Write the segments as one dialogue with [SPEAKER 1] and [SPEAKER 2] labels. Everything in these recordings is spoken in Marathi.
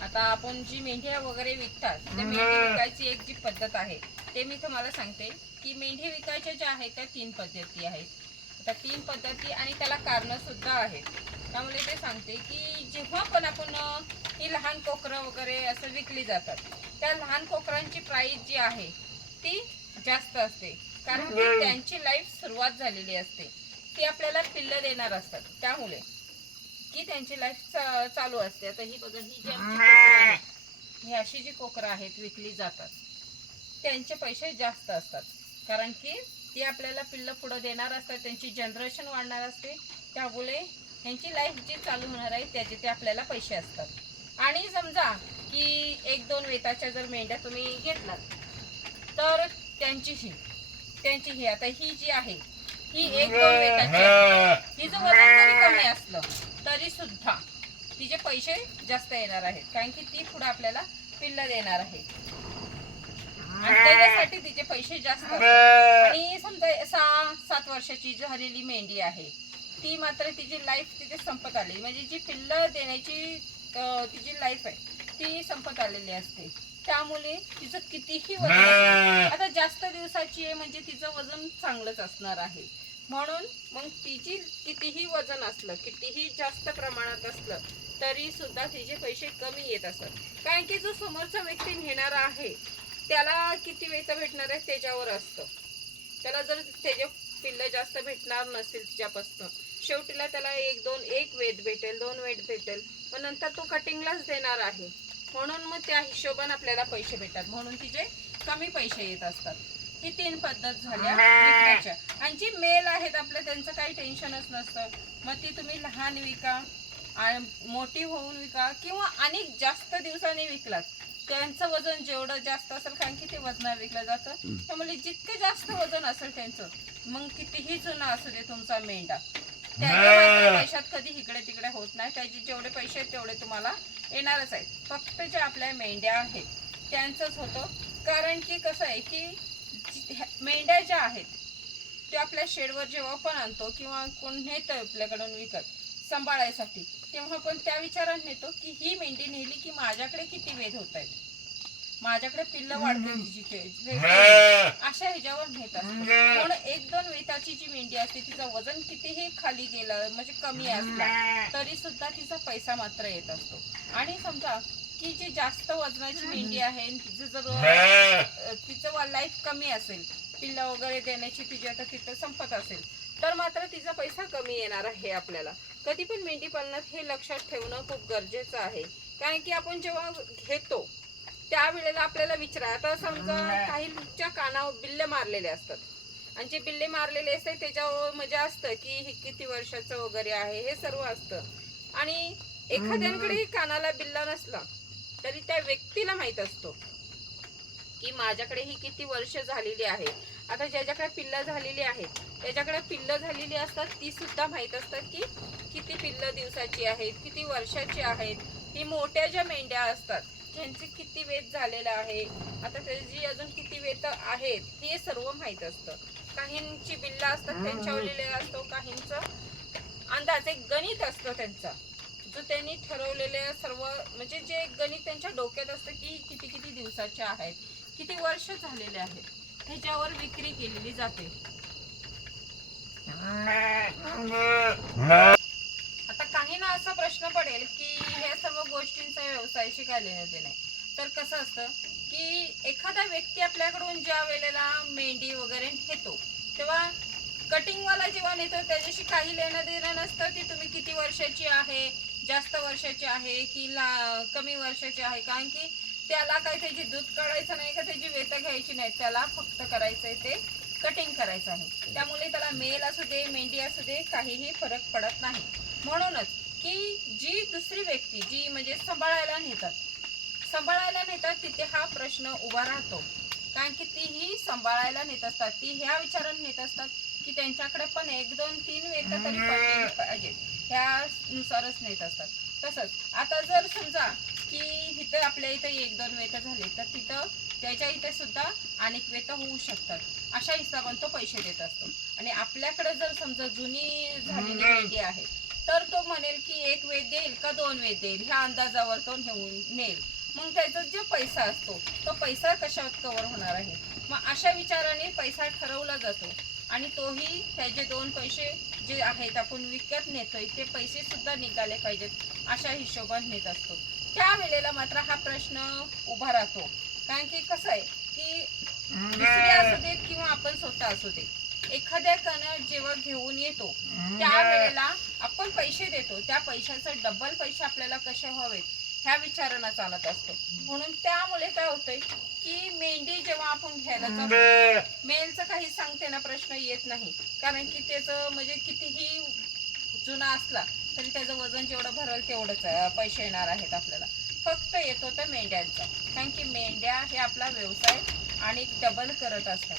[SPEAKER 1] आता आपण जी मेंढ्या वगैरे विकतात त्या मेंढी विकायची एक जी पद्धत आहे ते मी तुम्हाला सांगते की मेंढी विकायच्या ज्या आहेत त्या तीन पद्धती आहेत. आता तीन पद्धती आणि त्याला कारण सुद्धा आहेत. त्यामुळे ते सांगते की जेव्हा पण आपण ही लहान कोकरं वगैरे असं विकली जातात त्या लहान कोकरांची प्राईस जी आहे ती जास्त असते. कारण की त्यांची लाईफ सुरुवात झालेली असते. ती आपल्याला पिल्लं देणार असतात. त्यामुळे की त्यांची लाईफ चालू असते. आता ही बघा ही जी आमची कोकरं आहेत ही अशी जी कोकरं आहेत विकली जातात त्यांचे पैसे जास्त असतात. कारण की ती आपल्याला पिल्लं पुढं देणार असतात त्यांची जनरेशन वाढणार असते. त्यामुळे त्यांची लाईफ जी चालू होणार आहे त्याचे ते आपल्याला पैसे असतात. आणि समजा की एक दोन वेताच्या जर मेंढ्या तुम्ही घेतलात तर त्यांची ही त्यांची ही. आता ही जी आहे ही एक दोन वेताची. हिचं वजन जरी कमी असलं तरी सुद्धा तिचे पैसे जास्त येणार आहेत. कारण की ती पुढे आपल्याला पिल्ल देणार आहे. आणि त्याच्यासाठी तिचे पैसे जास्त आणि समजा सहा सात वर्षाची झालेली मेंढी आहे. ती मात्र तिची लाईफ तिथे संपत आली. म्हणजे जी पिल्ल देण्याची तिची लाईफ आहे ती संपत आलेली असते. त्यामुळे तिचं कितीही वजन आता जास्त दिवसाची आहे म्हणजे तिचं वजन चांगलंच असणार आहे. म्हणून मग तिची कितीही वजन असलं कितीही जास्त प्रमाणात असलं तरी सुद्धा तिचे पैसे कमी येत असतात कारण की जो समोरचा व्यक्ती घेणारा आहे त्याला किती वेळ भेटणार आहे त्याच्यावर असतं. त्याला जर त्याचे पिल्लं जास्त भेटणार नसेल तिच्यापासून शेवटीला त्याला एक दोन एक वेद भेटेल दोन वेद भेटेल मग नंतर तो कटिंगलाच देणार आहे. म्हणून मग त्या हिशोबाने आपल्याला पैसे भेटतात. म्हणून तिचे कमी पैसे येत असतात. ही तीन पद्धत झाल्या विकण्याच्या. आणि जी मेल आहेत आपलं त्यांचं काही टेन्शनच नसतं. मग ती तुम्ही लहान विका आणि मोठी होऊन विका किंवा अनेक जास्त दिवसांनी विकलात. त्यांचं वजन जेवढं जास्त असेल कारण की ते वजनावर विकलं जातं. त्यामुळे जितकं जास्त वजन असेल त्यांचं मग कितीही जुना असू दे तुमचा मेंढा. त्याच्या पैशात कधी इकडे तिकडे होत नाही. त्याचे जेवढे पैसे आहेत तेवढे तुम्हाला येणारच आहेत. फक्त ज्या आपल्या मेंढ्या आहेत त्यांचंच होतं. कारण की कसं आहे की जी- मेंढ्या ज्या आहेत त्या आपल्या शेडवर जेव्हा पण आणतो किंवा कोण नेतं आपल्याकडून विकत सांभाळायसाठी तेव्हा पण त्या विचारात नेतो की ही मेंढी नेली की माझ्याकडे किती वेध होत आहेत? माझ्याकडे पिल्लं वाढते तिची अशा ह्याच्यावर नेत असतो पण एक दोन वेताची जी मेंढी असते तिचं वजन कितीही खाली गेलं म्हणजे कमी असला तरी सुद्धा तिचा पैसा मात्र येत असतो. आणि समजा की जी जास्त वजनाची मेंढी आहे तिचं जर तिचं लाईफ कमी असेल पिल्ला वगैरे देण्याची तिची आता तिथं संपत असेल तर मात्र तिचा पैसा कमी येणार आहे आपल्याला. कधी पण मेंढी पालनात हे लक्षात ठेवणं खूप गरजेचं आहे. कारण की आपण जेव्हा घेतो त्यावेळेला आपल्याला विचारा आता समजा काहीच्या कानावर बिल्ले मारलेले असतात. आणि जे बिल्ले मारलेले असतात त्याच्यावर म्हणजे असतं की हे किती वर्षाचं वगैरे आहे हे सर्व असतं. आणि एखाद्यांकडे कानाला बिल्ला नसला तरी त्या व्यक्तीला माहीत असतो. की माझ्याकडे ही किती वर्ष झालेली आहे. आता ज्याच्याकडे पिल्लं झालेली आहेत त्याच्याकडे पिल्लं झालेली असतात ती सुद्धा माहीत असतात की किती पिल्लं दिवसाची आहेत किती वर्षाची आहेत. ही मोठ्या ज्या मेंढ्या असतात ज्यांचे किती वेत झालेलं आहे आता त्याची अजून किती वेत आहेत हे सर्व माहीत असतं. काहींची बिल्ला असतात त्यांच्यावर लिहिलेलं असतो काहींचं अंदाज एक गणित असतं त्यांचा. जो त्यांनी ठरवलेले सर्व म्हणजे जे गणित त्यांच्या डोक्यात असतं की किती किती दिवसाचे आहेत किती वर्ष झालेले आहेत ह्याच्यावर विक्री केलेली जाते. आता काहींना असा प्रश्न पडेल की ह्या सर्व गोष्टींचा व्यवसाय शिकायला येते नाही. तर कसं असतं की एखादा व्यक्ती आपल्याकडून ज्या वेळेला मेंढी वगैरे नेतो तेव्हा कटिंगवाला जेव्हा नेतो त्याच्याशी काही लेणं देणं नसतं ती तुम्ही किती वर्षाची आहे जास्त वर्षाची आहे की ला कमी वर्षाची आहे? कारण की त्याला काही त्याची दूध काढायचं नाही का त्याची वेत घ्यायची नाही. त्याला फक्त करायचं आहे ते कटिंग करायचं आहे. त्यामुळे त्याला मेल असू दे मेंढी असू दे काहीही फरक पडत नाही. म्हणूनच की जी दुसरी व्यक्ती जी म्हणजे सांभाळायला नेतात सांभाळायला नेतात तिथे हा प्रश्न उभा राहतो. कारण की तीही सांभाळायला नेत असतात. ती ह्या विचाराने नेत असतात की त्यांच्याकडे पण एक दोन तीन वेत तरी पाहिजे. ह्यानुसारच नेत असतात. तसंच आता जर समजा की इथं आपल्या इथं एक दोन वेत झाले तर तिथं त्याच्या इथे सुद्धा अनेक वेत होऊ शकतात. अशा हिशोबाने तो पैसे देत असतो. आणि आपल्याकडे जर समजा जुनी झालेली मेंढी आहे तर तो म्हणेल की एक वेद देईल का दोन वेद देईल? ह्या अंदाजावर तो नेऊन नेईल. मग त्याचा जो पैसा असतो तो पैसा कशात कव्हर होणार आहे? मग अशा विचाराने पैसा ठरवला जातो. आणि तोही त्याचे दोन पैसे जे आहेत आपण विकत नेतोय ते पैसे सुद्धा निघाले पाहिजेत अशा हिशोबात नेत असतो. त्यावेळेला मात्र हा प्रश्न उभा राहतो. कारण की कसं आहे की दुसरे असू देत किंवा आपण स्वतः असू देत एखाद्या कण जेव्हा घेऊन येतो त्यावेळेला आपण पैसे देतो. त्या पैशाचं डबल पैसे आपल्याला कसे हवेत? ह्या विचारानं चालत असतो. म्हणून त्यामुळे काय होतंय की मेंढी जेव्हा आपण घ्यायला जातो मेलचं काही सांगते ना प्रश्न येत नाही. कारण की त्याचं म्हणजे कितीही जुना असला तरी त्याचं वजन जेवढं भरल तेवढंच पैसे येणार आहेत आपल्याला. फक्त येतो तर मेंढ्यांचा. कारण की मेंढ्या हे आपला व्यवसाय आणि डबल करत असतात.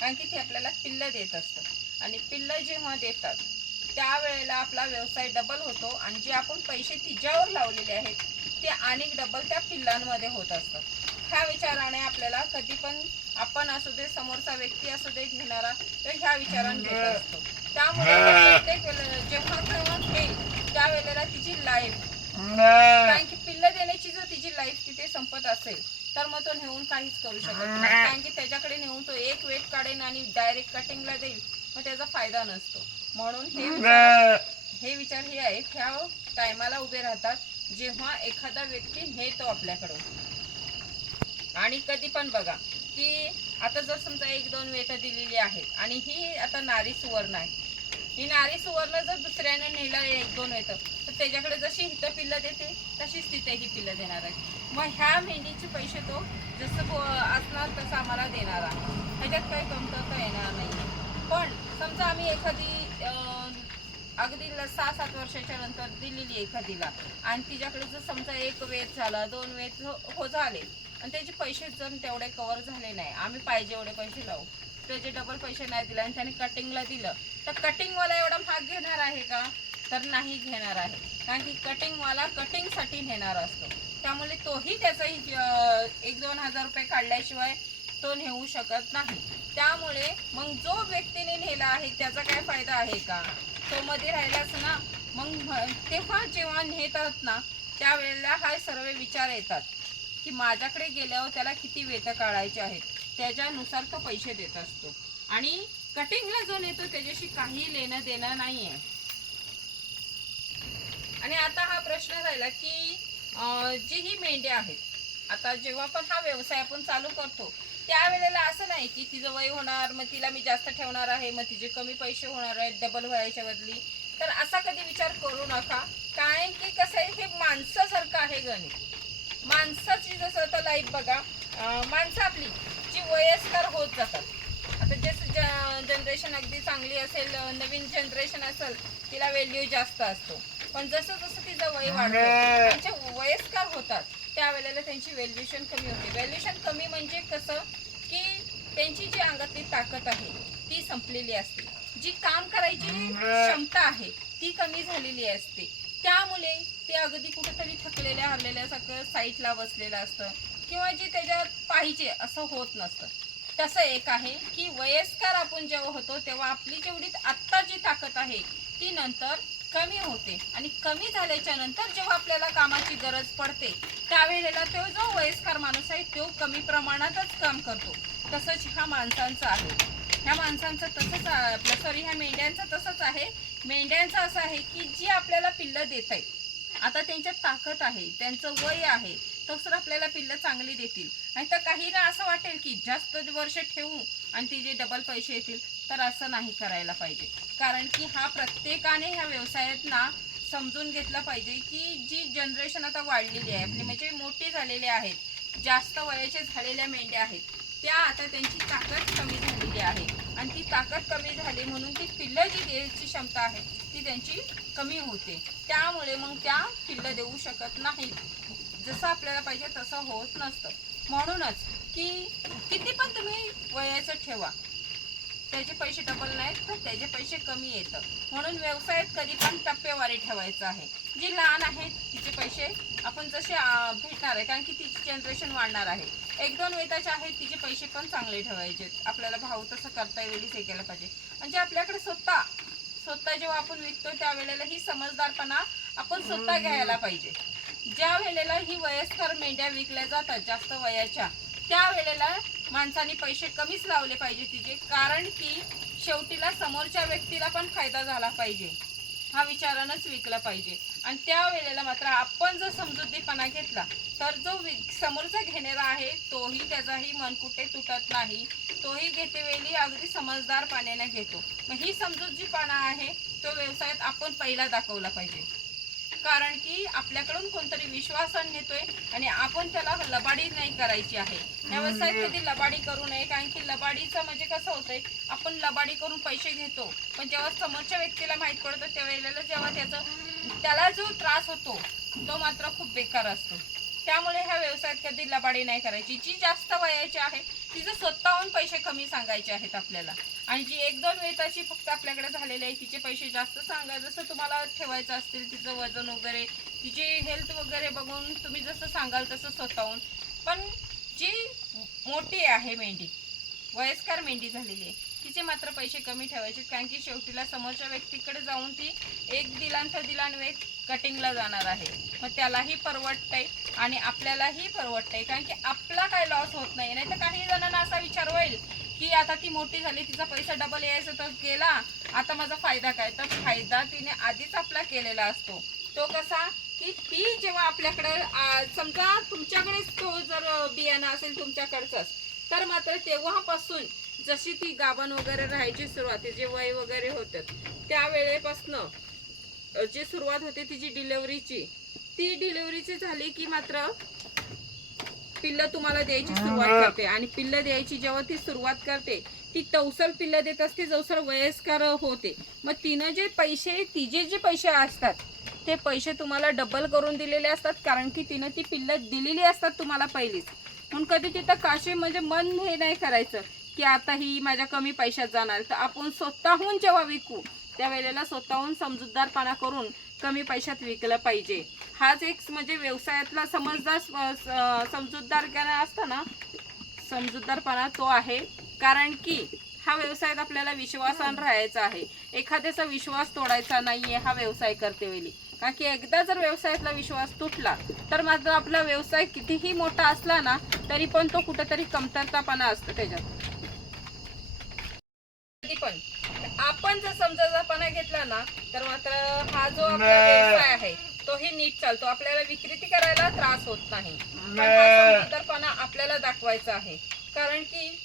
[SPEAKER 1] कारण की ते आपल्याला पिल्लं देत असतात. आणि पिल्लं जेव्हा देतात त्यावेळेला आपला व्यवसाय डबल होतो आणि जे आपण पैसे तिच्यावर लावलेले आहेत ते अनेक डबल त्या पिल्लांमध्ये होत असतात. ह्या विचाराने आपल्याला कधी पण आपण असू दे समोरचा व्यक्ती असू दे घेणारा तर ह्या विचाराने घेत असतो. त्यामुळे प्रत्येक वेळेला जेव्हा केव्हा घेईल त्यावेळेला तिची लाईफ कारण की पिल्ल देण्याची जर तिची लाईफ तिथे संपत असेल तर मग तो नेऊन काहीच करू शकत नाही. कारण की त्याच्याकडे नेऊन तो एक वेट काढेल आणि डायरेक्ट कटिंगला देईल मग त्याचा फायदा नसतो. म्हणून हे विचार हे विचार हे आहेत ह्या टायमाला उभे राहतात जेव्हा एखादा व्यक्ती नेतो आपल्याकडून. आणि कधी पण बघा की आता जर समजा एक दोन वेट दिलेली आहेत आणि ही आता नारी सुवर्ण आहे. ही नारी सुवर्ण जर दुसऱ्याने नेलं एक दोन वेत तर त्याच्याकडे जशी हिथं पिल्लं देते तशीच तिथे ही पिल्लं देणार आहे मग ह्या मेंढीचे पैसे तो जसं असणार तसं आम्हाला देणार आहे. ह्याच्यात काही कमतरता येणार नाही पण समजा आम्ही एखादी अगदी ल- सहा सात वर्षाच्या नंतर दिलेली एखादीला आणि तिच्याकडे जर समजा एक वेद झाला दोन वेद हो-, हो झाले आणि त्याचे पैसे जर तेवढे कव्हर झाले नाही. आम्ही पाहिजे एवढे पैसे लावू. त्याचे डबल पैसे नाही दिले आणि त्याने कटिंगला दिलं. तर कटिंगवाला एवढा भाग घेणार आहे का? तर नाही घेणार आहे. कारण की कटिंगवाला कटिंगसाठी नेणार असतो. त्यामुळे तोही त्याचाही एक दोन हजार रुपये काढल्याशिवाय तो नेऊ शकत नाही. त्यामुळे मग जो व्यक्तीने नेला आहे त्याचा काय फायदा आहे का? तो मध्ये राहिलाच ना. मग तेव्हा जेव्हा नेतात ना त्यावेळेला हा सर्व विचार येतात की माझ्याकडे गेल्यावर त्याला किती वेतं काढायचे आहेत? त्याच्यानुसार तो पैसे देत असतो. आणि कटिंगला जो नेतो त्याच्याशी काही लेणं देणं नाही आहे आणि आता हा प्रश्न राहिला की जी ही मेंढ्या आहेत आता जेव्हा पण हा व्यवसाय आपण चालू करतो त्यावेळेला असं नाही की तिचं वय होणार मग तिला मी जास्त ठेवणार आहे मग तिचे कमी पैसे होणार आहेत डबल व्हायच्या बदली. तर असा कधी विचार करू नका. कारण की कसं आहे हे माणसासारखं आहे गणित. माणसाची जसं आता लाईफ बघा माणसं आपली जी वयस्कर होत जातात. आता जसं जनरेशन अगदी चांगली असेल नवीन जनरेशन असेल तिला व्हॅल्यू जास्त असतो. पण जसं जसं तिचं वय वाढतं त्यांचे वयस्कर होतात. त्यावेळेला त्यांची व्हॅल्युएशन कमी होते. व्हॅल्युएशन कमी म्हणजे कसं की त्यांची जी अंगातली ताकद आहे ती संपलेली असते. जी काम करायची क्षमता आहे ती कमी झालेली असते. त्यामुळे ते अगदी कुठेतरी थकलेल्या हरलेल्यासारखं साईटला बसलेलं असतं किंवा जे त्याच्यात पाहिजे असं होत नसतं. तसं एक आहे की वयस्कर आपण जेव्हा होतो तेव्हा आपली जेवढी आत्ता जी ताकद आहे ती नंतर कमी होते आणि कमी झाल्याच्यानंतर जेव्हा आपल्याला कामाची गरज पडते त्यावेळेला तो जो वयस्कर माणूस आहे तो कमी प्रमाणातच काम करतो. तसंच ह्या माणसांचं आहे. ह्या माणसांचं तसंच आपलं सॉरी ह्या मेंढ्यांचं तसंच आहे. मेंढ्यांचं असं आहे की जी आपल्याला पिल्लं देत आहेत. आता त्यांच्यात ताकद आहे त्यांचं वय आहे तसं आपल्याला पिल्लं चांगली देतील. आणि तर काहींना असं वाटेल की जास्त वर्ष ठेवू आणि तिचे डबल पैसे येतील तर असं नाही करायला पाहिजे. कारण की हा प्रत्येकाने ह्या व्यवसायात ना समजून घेतलं पाहिजे की जी जनरेशन आता वाढलेली आहे आपली म्हणजे मोठी झालेली आहेत जास्त वयाच्या झालेल्या मेंढ्या आहेत त्या आता त्यांची ताकद कमी झालेली आहे. आणि ती ताकद कमी झाली म्हणून ती पिल्लं जी द्यायची क्षमता आहे ती त्यांची कमी होते. त्यामुळे मग त्या पिल्लं देऊ शकत नाहीत. जसं आपल्याला पाहिजे तसं होत नसतं. म्हणूनच की किती पण तुम्ही वयाचं ठेवा. त्याचे पैसे डबल नाहीत तर त्याचे पैसे कमी येतं. म्हणून व्यवसायात कधी पण टप्पेवारी ठेवायचं आहे. जी लहान आहेत तिचे पैसे आपण जसे भेटणार आहे कारण की तिची जनरेशन वाढणार आहे. एक दोन वेताचे आहेत तिचे पैसे पण चांगले ठेवायचे. आपल्याला भाव तसं करता येईल हे केलं पाहिजे. म्हणजे आपल्याकडे स्वतः स्वतः जेव्हा आपण विकतो त्यावेळेला ही समजदारपणा आपण स्वतः घ्यायला पाहिजे. ज्या वेळेला ही वयस्कर मेंढ्या विकल्या जातात जास्त वयाच्या त्यावेळेला माणसाने पैसे कमीच लावले पाहिजे तिचे कारण की शेवटीला समोरच्या व्यक्तीला पण फायदा झाला पाहिजे. हा विचारानंच विकला पाहिजे. आणि त्या वेळेला मात्र आपण जर समजुतीपणा घेतला तर जो वि- समोरचा घेणारा आहे तोही त्याचाही मन कुठे तुटत नाही. तोही घेतेवेळी अगदी समजदार घेतो. मग ही समजूत जी पाना आहे तो व्यवसायात आपण पहिला दाखवला पाहिजे. कारण की आपल्याकडून कोणतरी विश्वासन घेतोय आणि आपण त्याला लबाडी नाही करायची आहे. या व्यवसायात कधी लबाडी करू नये कारण की लबाडीचं म्हणजे कसं होतंय आपण लबाडी करून पैसे घेतो पण जेव्हा समोरच्या व्यक्तीला माहीत पडतं त्यावेळेला जेव्हा त्याचं त्याला जो त्रास होतो तो मात्र खूप बेकार असतो. त्यामुळे ह्या व्यवसायात कधी लबाडी नाही करायची. जी जास्त वयाची आहे तिचं स्वतःहून पैसे कमी सांगायचे आहेत आपल्याला. आणि जी एक दोन वेताची फक्त आपल्याकडे झालेली आहे तिचे पैसे जास्त सांगा जसं तुम्हाला ठेवायचं असतील तिचं वजन वगैरे तिची हेल्थ वगैरे बघून तुम्ही जसं सांगाल तसं स्वतःहून. पण जी मोठी आहे मेंढी वयस्कर मेंढी झालेली आहे तिचे मात्र पैसे कमी ठेवायचे कारण की शेवटीला समोरच्या व्यक्तीकडे जाऊन ती एक दिलांत दिलान वेग कटिंगला जाणार आहे. मग त्यालाही परवडतंय आणि आपल्यालाही परवडतंय कारण की आपला काय लॉस होत नाही नाही तर काही जणांना असा विचार होईल की आता ती मोठी झाली तिचा पैसा डबल यायचा तर गेला आता माझा फायदा काय? तर फायदा तिने आधीच आपला केलेला असतो. तो कसा की ती जेव्हा आपल्याकडे समजा तुमच्याकडेच तो जर बियाणं असेल तुमच्याकडचंच तर मात्र तेव्हापासून जशी ती गाभण वगैरे राहायची सुरुवात जे वय वगैरे होतं त्यावेळेपासनं जी सुरुवात होते तिची डिलेवरीची ती डिलेवरीची झाली की मात्र पिल्ल तुम्हाला द्यायची सुरुवात करते. आणि पिल्ल द्यायची जेव्हा ती सुरुवात करते ती तवसर पिल्ल देत असते जवसर वयस्कर होते. मग तिनं जे पैसे तिचे जे पैसे असतात ते पैसे तुम्हाला डबल करून दिलेले असतात कारण की तिनं ती पिल्ल दिलेली असतात तुम्हाला पहिलीच. म्हणून कधी तिथं काशी म्हणजे मन हे नाही करायचं. की आता ही माझ्या कमी पैशात जाणार. तर आपण स्वतःहून जेव्हा विकू त्यावेळेला स्वतःहून समजूतदारपणा करून कमी पैशात विकलं पाहिजे. हाच एक म्हणजे व्यवसायातला समजदार स- स- समजूतदार ना समजूतदारपणा तो आहे. कारण की हा व्यवसायात आपल्याला विश्वासान राहायचा आहे. एखाद्याचा विश्वास तोडायचा नाहीये हा व्यवसाय करते वेळी. कारण की एकदा जर व्यवसायातला विश्वास तुटला तर मात्र आपला व्यवसाय कितीही मोठा असला ना तरी पण तो कुठेतरी कमतरतापणा असतो त्याच्यात कधी पण आपण जर समजापणा घेतला ना तर मात्र हा जो आपला व्यवसाय आहे तोही नीट चालतो. आपल्याला विक्री करायला त्रास होत नाही. पण समजूतदारपणा आपल्याला दाखवायचा आहे. कारण की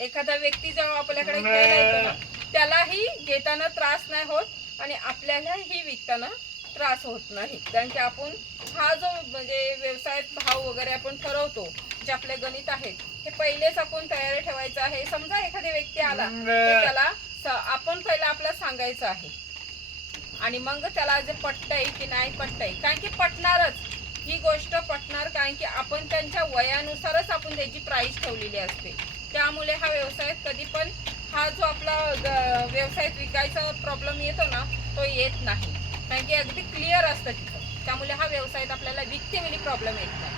[SPEAKER 1] एखादा व्यक्ती जेव्हा आपल्याकडे घ्यायला येतो ना त्यालाही घेताना त्रास नाही होत आणि आपल्यालाही विकताना त्रास होत नाही. कारण की आपण हा जो म्हणजे व्यवसायात भाव वगैरे आपण ठरवतो जे आपले गणित आहेत हे पहिलेच आपण तयारी ठेवायचं आहे. समजा एखादा व्यक्ती आला तर त्याला स- आपण पहिला आपला सांगायचं आहे. आणि मग त्याला जे पटतंय की नाही पटतंय. कारण की पटणारच. ही गोष्ट पटणार कारण की आपण त्यांच्या वयानुसारच आपण त्याची प्राईस ठेवलेली असते. त्यामुळे हा व्यवसाय कधी पण हा जो आपला व्यवसाय व्यवसायात विकायचा प्रॉब्लेम येतो ना तो येत नाही. कारण की अगदी क्लिअर असतं तिथं. त्यामुळे हा व्यवसायात आपल्याला विकते वेळी प्रॉब्लेम येत नाही.